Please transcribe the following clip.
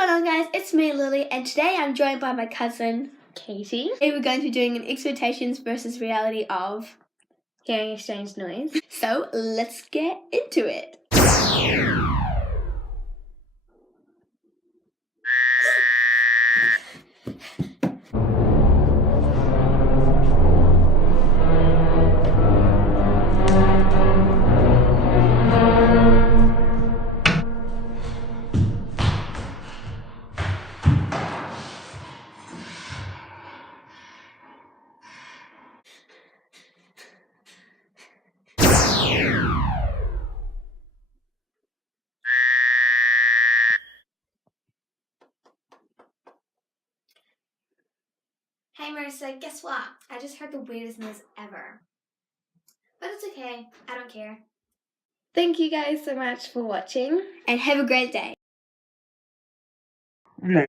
going on, guys? It's me, Lily, and today I'm joined by my cousin Katie. Today we're going to be doing an expectations versus reality of Hearing a strange noise. So let's get into it. Hey Marissa, guess what? I just heard the weirdest noise ever. But it's okay, I don't care. Thank you guys so much for watching. And have a great day. Yeah.